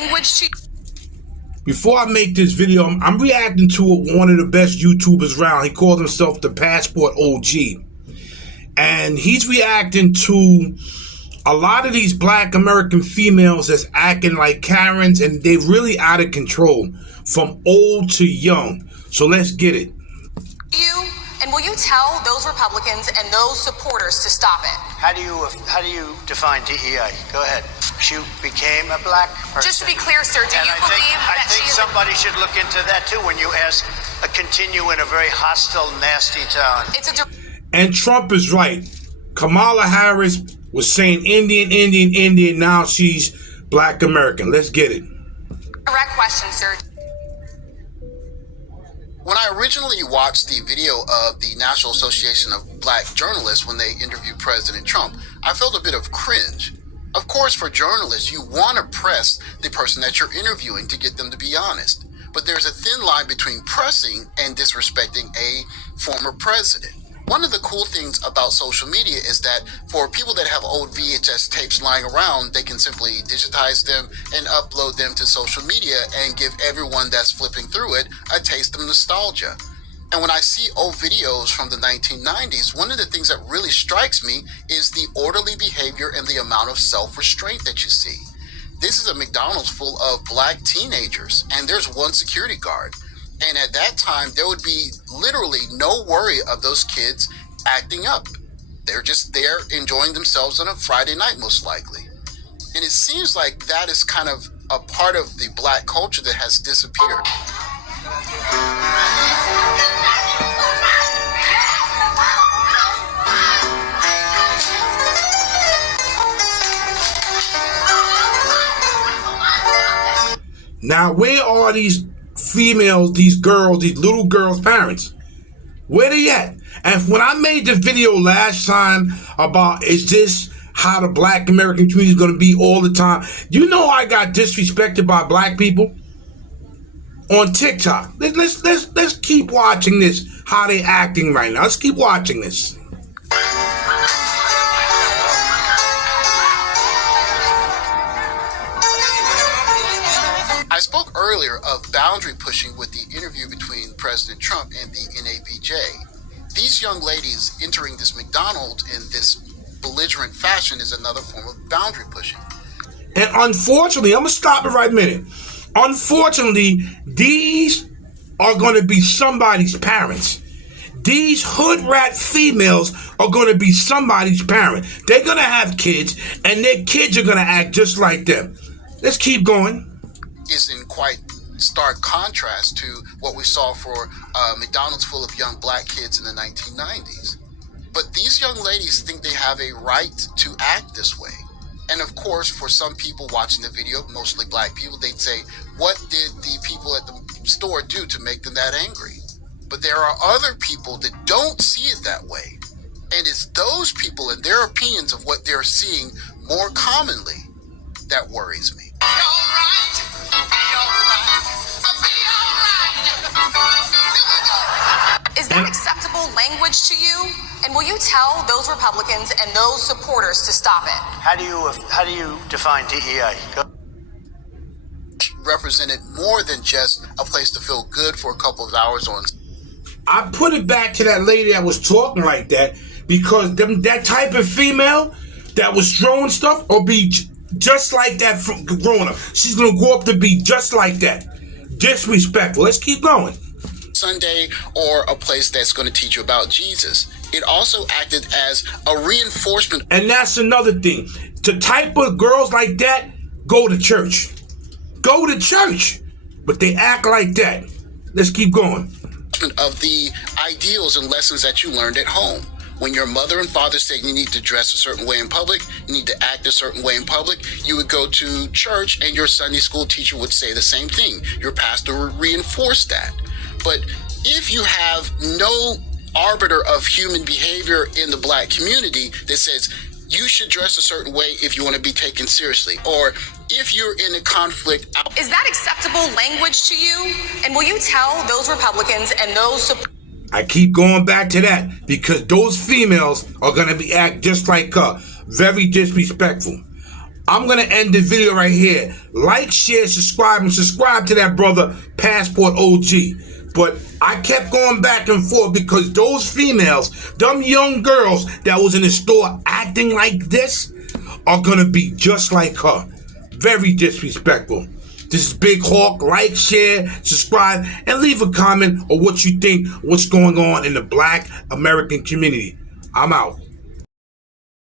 language to Before I make this video, I'm reacting to one of the best YouTubers around. He called himself the Passport OG. And he's reacting to a lot of these black American females that's acting like Karens, and they're really out of control from old to young. So let's get it. you? And will you tell those Republicans and those supporters to stop it? How do you define DEI? Go ahead. She became a black person. Just to be clear, sir, do you believe I that think she is somebody should look into that too when you ask continue in a very hostile, nasty tone. it's a And Trump is right. Kamala Harris was saying Indian. Now she's black American. Let's get it. direct question, sir? When I originally watched the video of the National Association of Black Journalists when they interviewed President Trump, I felt a bit of cringe. Of course, for journalists, you want to press the person that you're interviewing to get them to be honest. But there's a thin line between pressing and disrespecting a former president. One of the cool things about social media is that for people that have old VHS tapes lying around, they can simply digitize them and upload them to social media and give everyone that's flipping through it a taste of nostalgia. And when I see old videos from the 1990s, one of the things that really strikes me is the orderly behavior and the amount of self-restraint that you see. This is a McDonald's full of black teenagers, and there's one security guard. And at that time, there would be literally no worry of those kids acting up. They're just there enjoying themselves on a Friday night, most likely. And it seems like that is kind of a part of the black culture that has disappeared. Now, where are these females, these girls, these little girls' parents? Where they at? And when I made the video last time about is this how the black American community is going to be all the time, you know I got disrespected by black people on TikTok. Let's keep watching this, how they acting right now. Let's keep watching this. I spoke earlier of boundary pushing with the interview between President Trump and the NABJ. These young ladies entering this McDonald's in this belligerent fashion is another form of boundary pushing. And unfortunately, I'm going to stop it right a minute. Unfortunately, these are going to be somebody's parents. These hood rat females are going to be somebody's parent. They're going to have kids, and their kids are going to act just like them. Let's keep going. Is in quite stark contrast to what we saw for McDonald's full of young black kids in the 1990s. But these young ladies think they have a right to act this way. And of course, for some people watching the video, mostly black people, they'd say, what did the people at the store do to make them that angry? But there are other people that don't see it that way. And it's those people and their opinions of what they're seeing more commonly that worries me. Is that acceptable language to you? And will you tell those Republicans and those supporters to stop it? How do you define DEI? Go. Represented more than just a place to feel good for a couple of hours on. I put it back to that lady that was talking like that because that type of female that was throwing stuff will be just like that from growing up. She's going to grow up to be just like that. Disrespectful. Let's keep going. Sunday or a place that's going to teach you about Jesus. It also acted as a reinforcement. And that's another thing. The type of girls like that go to church. Go to church. But they act like that. Let's keep going. Of the ideals and lessons that you learned at home. When your mother and father said you need to dress a certain way in public, you need to act a certain way in public, you would go to church and your Sunday school teacher would say the same thing. Your pastor would reinforce that. But if you have no arbiter of human behavior in the black community that says you should dress a certain way if you want to be taken seriously, or if you're in a conflict. Is that acceptable language to you? And will you tell those Republicans and those I keep going back to that because those females are going to be act just like her. Very disrespectful. I'm going to end the video right here. Like, share, subscribe, and subscribe to that brother, Passport OG. But I kept going back and forth because those females, them young girls that was in the store acting like this, are going to be just like her. Very disrespectful. This is Big Hawk. Like, share, subscribe, and leave a comment on what you think, what's going on in the Black American community. I'm out.